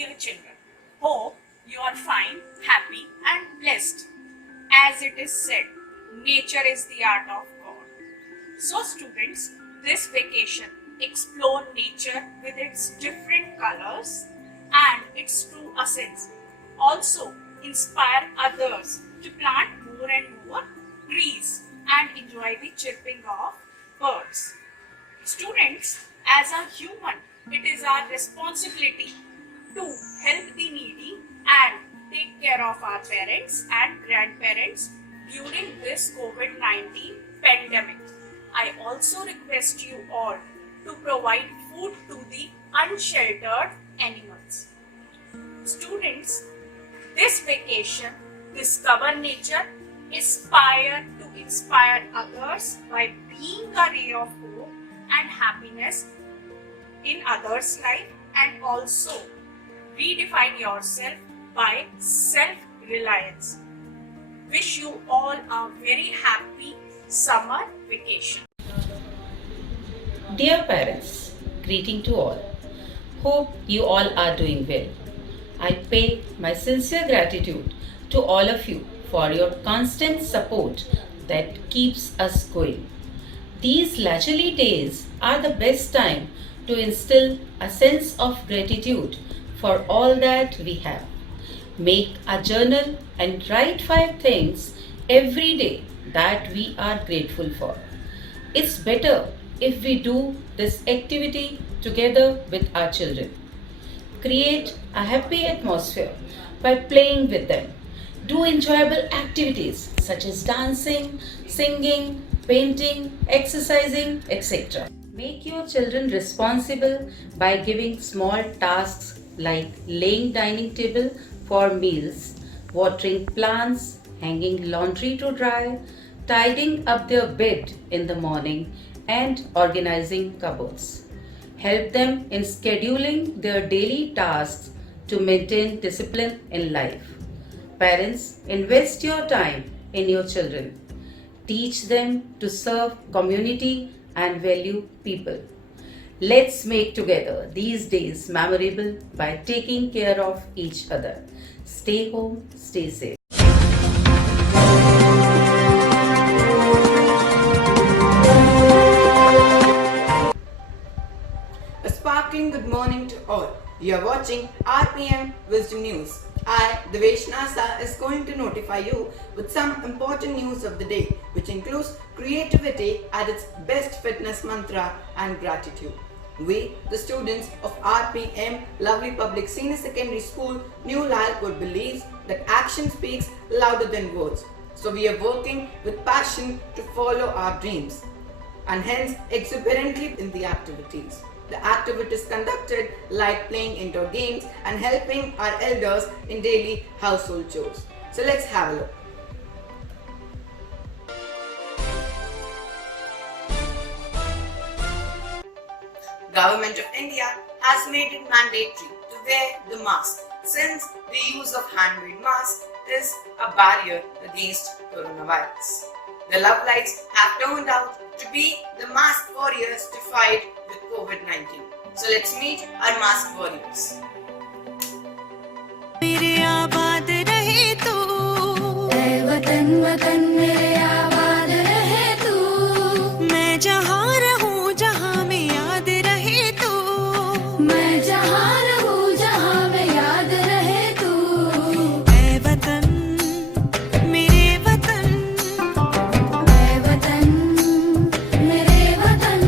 dear children. Hope you are fine, happy, and blessed. As it is said, nature is the art of God. So, students, this vacation explore nature with its different colors and its true essence. Also, inspire others to plant more and more trees and enjoy the chirping of birds. Students, as a human, it is our responsibility to help the needy and take care of our parents and grandparents during this COVID-19 pandemic. I also request you all to provide food to the unsheltered animals. Students, this vacation, discover nature, aspire to inspire others by being a ray of hope and happiness in others' life, and also redefine yourself by self-reliance. Wish you all a very happy summer vacation. Dear parents, greeting to all. Hope you all are doing well. I pay my sincere gratitude to all of you for your constant support that keeps us going. These leisurely days are the best time to instill a sense of gratitude for all that we have. Make a journal and write 5 things every day that we are grateful for. It's better if we do this activity together with our children. Create a happy atmosphere by playing with them. Do enjoyable activities such as dancing, singing, painting, exercising, etc. Make your children responsible by giving small tasks like laying dining table for meals, watering plants, hanging laundry to dry, tidying up their bed in the morning, and organizing cupboards. Help them in scheduling their daily tasks to maintain discipline in life. Parents, invest your time in your children. Teach them to serve community and value people. Let's make together these days memorable by taking care of each other. Stay home, stay safe. A sparkling good morning to all. You are watching RPM Wisdom News. I, Devesh Nasa, is going to notify you with some important news of the day, which includes creativity at its best fitness mantra and gratitude. We, the students of RPM Lovely Public Senior Secondary School, New Lalpur, believes that action speaks louder than words. So we are working with passion to follow our dreams and hence exuberantly in the activities. The activities conducted like playing indoor games and helping our elders in daily household chores. So let's have a look. Government of India has made it mandatory to wear the mask since the use of handmade masks is a barrier against coronavirus. The Love Lights have turned out to be the mask warriors to fight with COVID-19. So let's meet our mask warriors. मेरे आबाद रहे तू, ऐ वतन वतन मेरे आबाद रहे तू, मैं जहाँ रहूँ जहाँ में याद रहे तू, मैं जहाँ रहूँ जहाँ में याद रहे तू, ऐ वतन मेरे वतन, ऐ वतन मेरे वतन।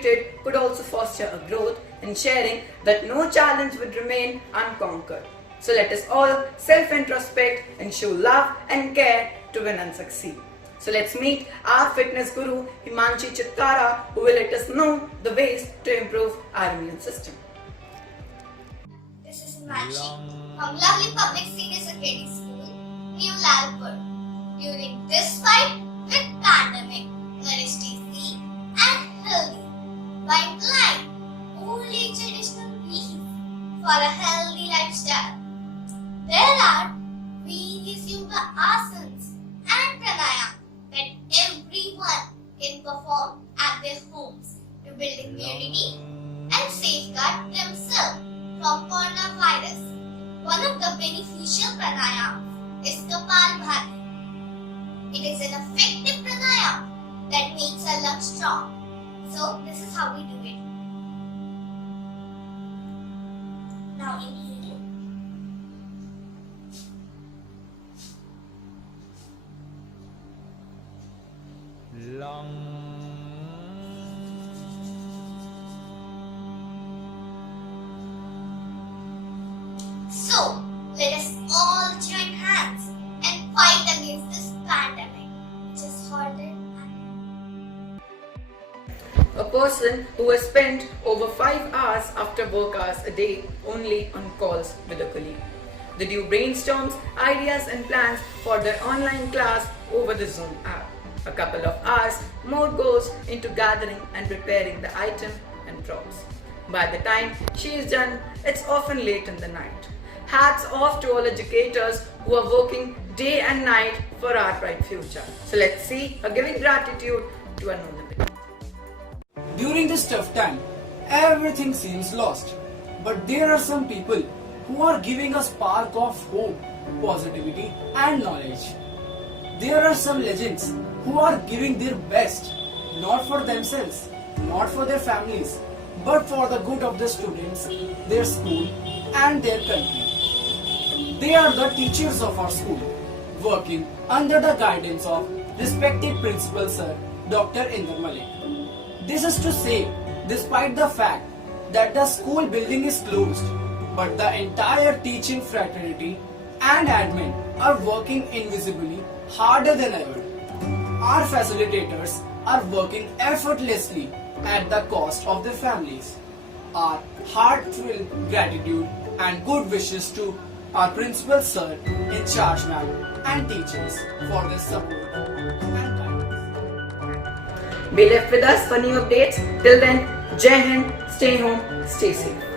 created could also foster a growth in sharing that no challenge would remain unconquered. So let us all self-introspect and show love and care to win and succeed. So let's meet our fitness guru Himanshi Chitkara, who will let us know the ways to improve our immune system. This is Himanshi from Lovely Public Senior Secondary School, New Lalpur. During this fight with pandemic, nourish tasty and healthy by implying only traditional meals for a healthy lifestyle. There are various yoga asanas and pranayama that everyone can perform at their homes to build immunity and safeguard themselves from coronavirus. One of the beneficial pranayama is Kapalbhati. It is an effective pranayama that makes our lungs strong. So this is how we do it. Now inhale. So, let us all join hands and fight against this pandemic, which is harder and A person who has spent over 5 hours after work hours a day only on calls with a colleague. The due brainstorms, ideas and plans for their online class over the Zoom app. A couple of hours more goes into gathering and preparing the item and props. By the time she is done, it's often late in the night. Hats off to all educators who are working day and night for our bright future. So let's see her giving gratitude to Anonymity. During this tough time, everything seems lost. But there are some people who are giving a spark of hope, positivity and knowledge. There are some legends who are giving their best, not for themselves, not for their families, but for the good of the students, their school and their country. They are the teachers of our school, working under the guidance of respected Principal Sir Dr. Inder Malik. This is to say, despite the fact that the school building is closed, but the entire teaching fraternity and admin are working invisibly harder than ever. Our facilitators are working effortlessly at the cost of their families. Our heartfelt gratitude and good wishes to our Principal Sir, in charge ma'am and teachers for their support and guidance. Be left with us for new updates. Till then, Jai Hind, stay home, stay safe.